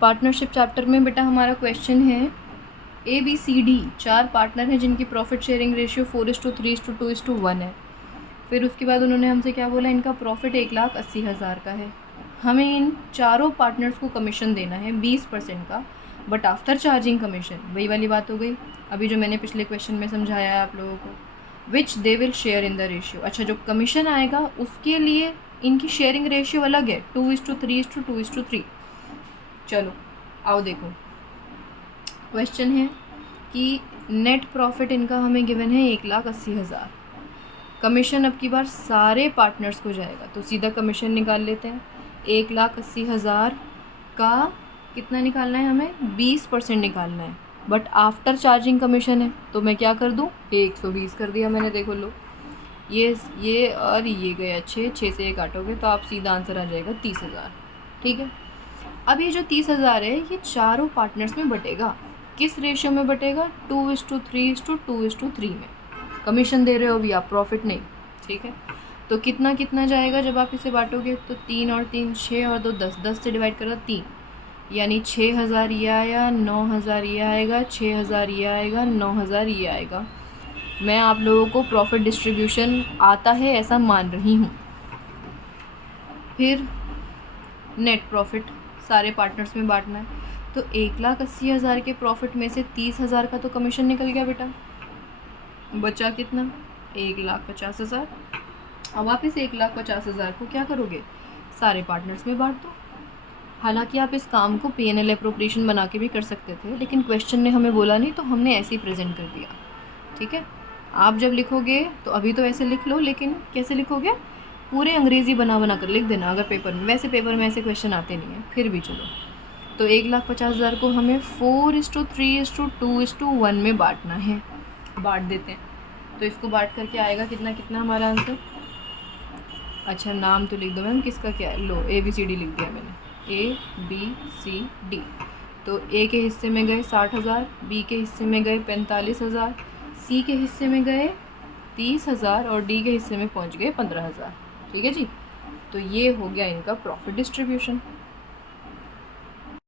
Partnership chapter में बेटा हमारा क्वेश्चन है ABCD 4 पार्टनर हैं जिनकी प्रॉफिट शेयरिंग रेशियो 4:3:2:1 है। फिर उसके बाद उन्होंने हमसे क्या बोला, इनका प्रॉफिट 1,80,000 का है। हमें इन चारों पार्टनर्स को कमीशन देना है 20% का, बट आफ्टर चार्जिंग कमीशन। वही वाली बात हो गई अभी जो मैंने पिछले क्वेश्चन में समझाया है आप लोगों को, which they will share in the ratio. अच्छा, जो कमीशन आएगा उसके लिए इनकी शेयरिंग रेशियो अलग है, 2:3:2:3। चलो आओ देखो, क्वेश्चन है कि नेट प्रॉफिट इनका हमें गिवन है 1,80,000। कमीशन अब की बार सारे पार्टनर्स को जाएगा, तो सीधा कमीशन निकाल लेते हैं। 1,80,000 का कितना निकालना है हमें, 20% निकालना है, बट आफ्टर चार्जिंग कमीशन है, तो मैं क्या कर दूँ, 120 कर दिया मैंने। देखो लो, ये और ये गए अच्छे, 6 से 1 काटोगे तो आप सीधा आंसर आ जाएगा 30,000। ठीक है, अब ये जो 30,000 है ये चारों पार्टनर्स में बटेगा। किस रेशियो में बटेगा, 2:3:2:3 में। कमीशन दे रहे हो अभी आप, प्रॉफिट नहीं। ठीक है, तो कितना कितना जाएगा जब आप इसे बांटोगे, तो 3 और 3 6 और 2 10, 10 से डिवाइड करो 3, यानी 6,000 ये आया, 9,000 ये आएगा, 6,000 ये आएगा, 9,000 ये आएगा। मैं आप लोगों को प्रॉफिट डिस्ट्रीब्यूशन आता है ऐसा मान रही हूँ। फिर नेट प्रॉफिट सारे पार्टनर्स में बांटना है, तो 1,80,000 के प्रॉफिट में से 30,000 का तो कमीशन निकल गया बेटा, बचा कितना, 1,50,000। अब आप इस 1,50,000 को क्या करोगे, सारे पार्टनर्स में बांट दो। हालांकि आप इस काम को P&L एप्रोप्रिएशन बना के भी कर सकते थे, लेकिन क्वेश्चन ने हमें बोला नहीं तो हमने ऐसे ही प्रेजेंट कर दिया। ठीक है, आप जब लिखोगे तो अभी तो ऐसे लिख लो, लेकिन कैसे लिखोगे, पूरे अंग्रेज़ी बना कर लिख देना अगर पेपर में। वैसे पेपर में ऐसे क्वेश्चन आते नहीं हैं, फिर भी चलो। तो 1,50,000 को हमें 4:3:2:1 में बांटना है, बांट देते हैं। तो इसको बांट करके आएगा कितना कितना हमारा आंसर। अच्छा, नाम तो लिख दो मैम, किसका क्या है, लो ABCD लिख दिया मैंने, ABCD। तो A के हिस्से में गए 60,000, B के हिस्से में गए 45,000, C के हिस्से में गए 30,000 और D के हिस्से में पहुंच गए 15,000। ठीक है जी, तो ये हो गया इनका प्रॉफिट डिस्ट्रीब्यूशन।